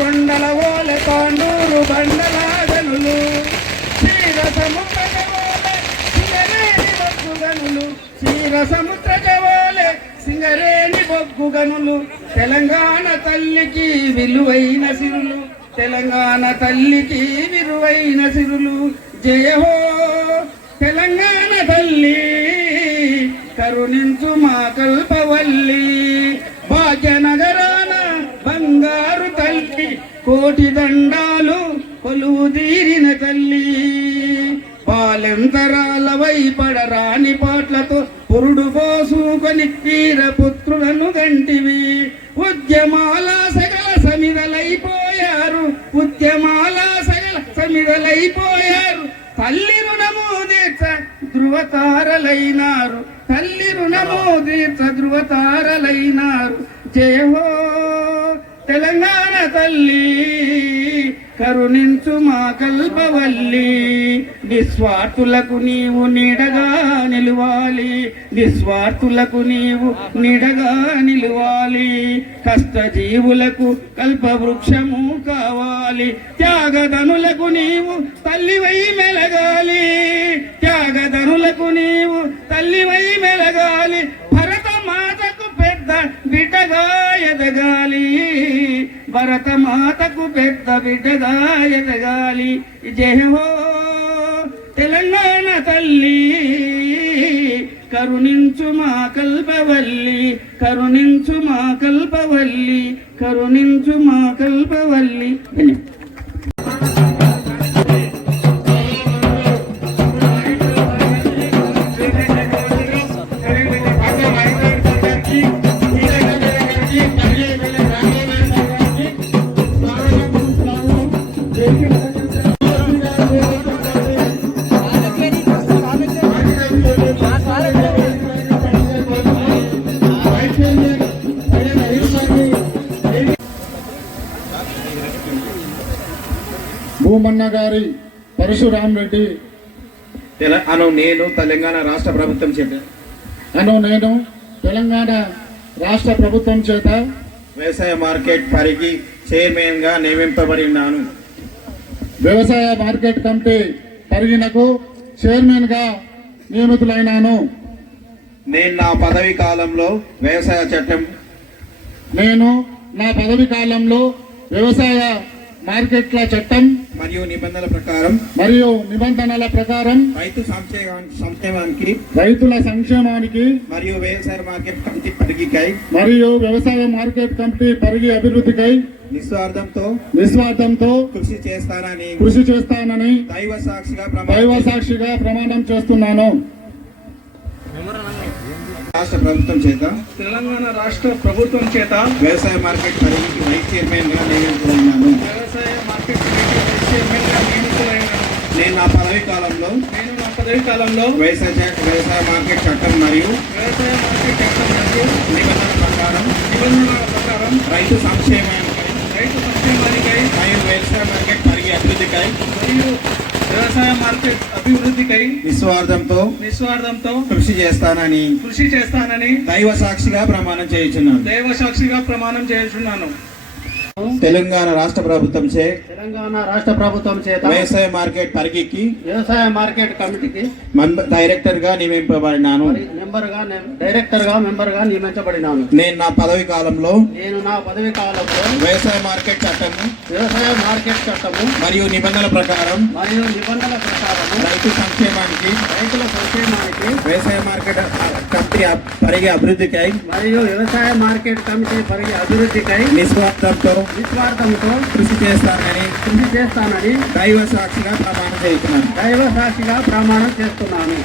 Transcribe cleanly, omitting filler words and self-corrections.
కొండల ఓల తాండూరు బండలాగనులు క్షీరసముద్రజవోలే సింగరేణి బొగ్గుగనులు తెలంగాణ తల్లికి విలువైన సిరులు తెలంగాణ తల్లికి విలువైన సిరులు జయ హో తెలంగాణ తల్లి కరుణించు మా కల్పవల్లి భాగ్యనగరాన బంగారు తల్లి కోటి దండాలు కొలువు తీరిన తల్లి పాలెంతరాలవై పడరాని పాటలతో పురుడు పోసుకొని వీరపుత్రులను గంటివి ఉద్యమాల సగల సమిదలైపోయారు ఉద్యమాల సగల సమిదలైపోయారు తల్లి రుణము తీర్చ ధృవతారలైనారు తల్లి రుణము తీర్చ ధృవతారలైనారు జయ హో తెలంగాణ తల్లి కరుణించు మా కల్పవల్లి నిస్వార్థులకు నీవు నీడగా నిలువాలి నిస్వార్థులకు నీవు నీడగా నిలువాలి కష్టజీవులకు కల్పవృక్షము కావాలి త్యాగధనులకు నీవు తల్లివై మెలగాలి త్యాగధనులకు నీవు తల్లివై మెలగాలి భరత మాతకు పెద్ద బిడ్డగా ఎదగాలి భరత మాతకు పెద్ద బిడ్డగా ఎదగాలి జయ హో తెలంగాణ తల్లి కరుణించు మా కల్పవల్లి కరుణించు మా కల్పవల్లి కరుణించు మా కల్పవల్లి భూమన్న గారి పరశురామ్ రెడ్డి నేను తెలంగాణ రాష్ట్ర ప్రభుత్వం చేత నేను తెలంగాణ రాష్ట్ర ప్రభుత్వం చేత వ్యవసాయ మార్కెట్ పరిగి చైర్మన్ గా నియమింపబడి ఉన్నాను. వ్యవసాయ మార్కెట్ కమిటీ పరిగినకు చైర్మన్ గా నియమితులైనాను. నేను నా పదవి కాలంలో వ్యవసాయ మార్కెట్ల చట్టం మరియు నిబంధనల ప్రకారం రైతుల సంక్షేమానికి మరియు వ్యవసాయ మార్కెట్ కమిటీ పరిగి అభివృద్ధికై నిస్వార్థంతో కృషి చేస్తానని దైవ సాక్షిగా ప్రమాణం చేస్తున్నాను. తెలంగాణ రాష్ట్ర ప్రభుత్వం చేత వ్యవసాయ మార్కెట్ పరిధికి వైస్ చైర్మన్ గా నియమితులైనాను. నేను నా పదవి కాలంలో వ్యవసాయ మార్కెట్ చట్టం మరియు నిబంధనల ప్రకారం రైతు సంక్షేమానికై మరియు వ్యవసాయ మార్కెట్ పరిగి అభివృద్ధికై నిస్వార్థంతో కృషి చేస్తానని దైవ సాక్షిగా ప్రమాణం చేయుచున్నాను. తెలంగాణ రాష్ట్ర ప్రభుత్వం చేత వ్యవసాయ మార్కెట్ పరిగికి మార్కెట్ కమిటీకి డైరెక్టర్ గా నియమింపబడినాను. మెంబర్ గా నియమించబడినాను. నేను నా పదవి కాలంలో వ్యవసాయ మార్కెట్ చట్టము మరియు నిబంధనల ప్రకారం రైతుల సంక్షేమానికి వ్యవసాయ మార్కెట్ కమిటీ పరిగి అభివృద్ధికై నిస్వార్థంతో కృషి చేస్తానని దైవ సాక్షిగా ప్రమాణం చేస్తున్నాను.